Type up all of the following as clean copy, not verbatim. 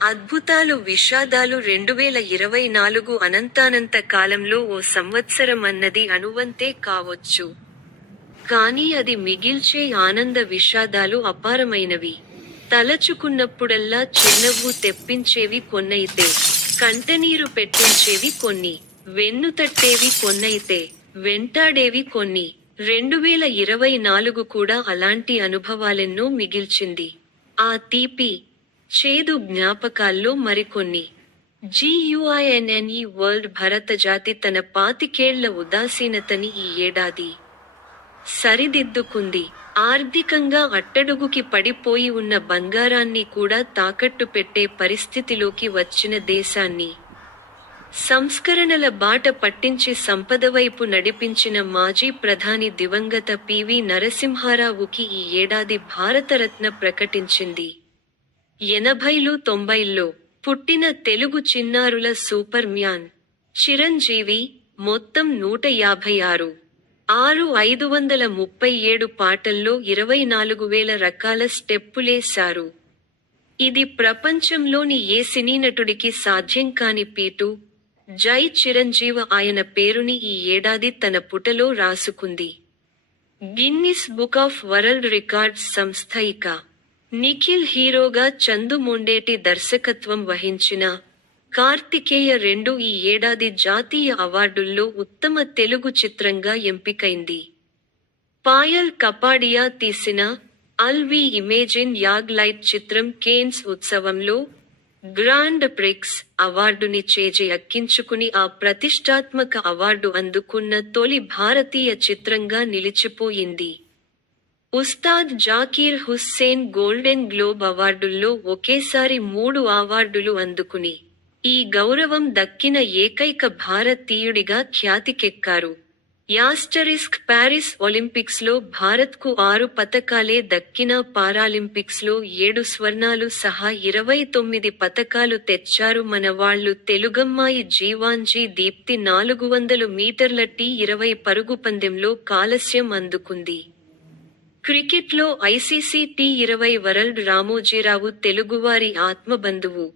అద్భుతాలు విషాదాలు 2024 అనంతానంత కాలంలో ఓ సంవత్సరం అన్నది అనువంతే కావొచ్చు. కానీ అది మిగిల్చే ఆనంద విషాదాలు అపారమైనవి. తలచుకున్నప్పుడల్లా చిరునవ్వు తెప్పించేవి కొన్నైతే, కంటనీరు పెట్టించేవి కొన్ని, వెన్నుతట్టేవి కొన్నైతే, వెంటాడేవి కొన్ని. 2024 కూడా అలాంటి అనుభవాలెన్నో మిగిల్చింది. ఆ తీపి, చేదు జ్ఞాపకాల్లో మరికొన్ని. GUINNE వరల్డ్ భరతజాతి తన 25 ఉదాసీనతని ఈ ఏడాది సరిదిద్దుకుంది. ఆర్థికంగా అట్టడుగుకి పడిపోయి ఉన్న బంగారాన్ని కూడా తాకట్టు పెట్టే పరిస్థితిలోకి వచ్చిన దేశాన్ని సంస్కరణల బాట పట్టించి సంపదవైపు నడిపించిన మాజీ ప్రధాని దివంగత పివి నరసింహారావుకి ఈ ఏడాది భారతరత్న ప్రకటించింది. 80లు 90ల్లో పుట్టిన తెలుగు చిన్నారుల సూపర్ మ్యాన్ చిరంజీవి మొత్తం 156, 537 పాటల్లో 24,000 రకాల స్టెప్పులేశారు. ఇది ప్రపంచంలోని ఏ సినీనటుడికి సాధ్యం కాని పీటు. జై చిరంజీవ ఆయన పేరుని ఈ ఏడాది తన పుటలో రాసుకుంది. Guinness book of world records సంస్థ ఇక నిఖిల్ హీరోగా చందు మొండేటి దర్శకత్వం వహించిన కార్తికేయ 2 ఈ ఏడాది జాతీయ అవార్డుల్లో ఉత్తమ తెలుగు చిత్రంగా ఎంపికైంది. పాయల్ కపాడియా తీసిన అల్ వి ఇమేజిన్ యాగ్ లైట్ చిత్రం కేన్స్ ఉత్సవంలో గ్రాండ్ ప్రిక్స్ అవార్డుని చేజిక్కించుకుని ఆ ప్రతిష్ఠాత్మక అవార్డు అందుకున్న తొలి భారతీయ చిత్రంగా నిలిచిపోయింది. ఉస్తాద్ జాకీర్ హుస్సేన్ గోల్డెన్ గ్లోబ్ అవార్డుల్లో ఒకేసారి 3 అవార్డులు అందుకుని ఈ గౌరవం దక్కిన ఏకైక భారతీయుడిగా ఖ్యాతికెక్కారు. ప్యారిస్ ఒలింపిక్స్లో భారత్కు 6 పతకాలే దక్కినా పారాలింపిక్స్లో 7 స్వర్ణాలు సహా 29 పతకాలు తెచ్చారు మనవాళ్లు. తెలుగమ్మాయి జీవాంజీ దీప్తి 400 మీటర్ల T20 పరుగు పందెంలో కాలస్యం అందుకుంది. క్రికెట్లో ఐసీసీ T20 వరల్డ్ రామోజీరావు తెలుగువారి ఆత్మబంధువు.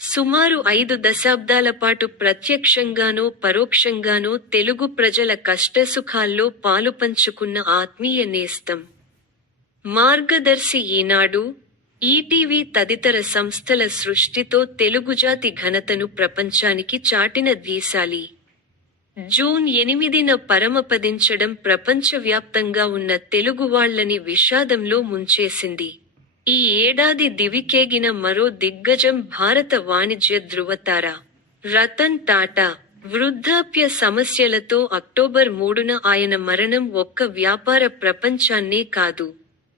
సుమారు 5 దశాబ్దాలపాటు ప్రత్యక్షంగానో పరోక్షంగానో తెలుగు ప్రజల కష్టసుఖాల్లో పాలుపంచుకున్న ఆత్మీయ నేస్తం. మార్గదర్శి ఈనాడు, ఈటీవీ తదితర సంస్థల సృష్టితో తెలుగుజాతి ఘనతను ప్రపంచానికి చాటిన ధీశాలి. జూన్ 8న పరమపదించడం ప్రపంచవ్యాప్తంగా ఉన్న తెలుగువాళ్లని విషాదంలో ముంచేసింది. ఈ ఏడాది దివికేగిన మరో దిగ్గజం భారత వాణిజ్య ధృవతార రతన్ టాటా. వృద్ధాప్య సమస్యలతో అక్టోబర్ 3న ఆయన మరణం ఒక్క వ్యాపార ప్రపంచాన్నే కాదు,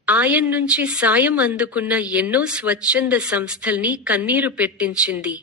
ఆయన్నుంచి సాయం అందుకున్న ఎన్నో స్వచ్ఛంద సంస్థల్ని కన్నీరు పెట్టించింది.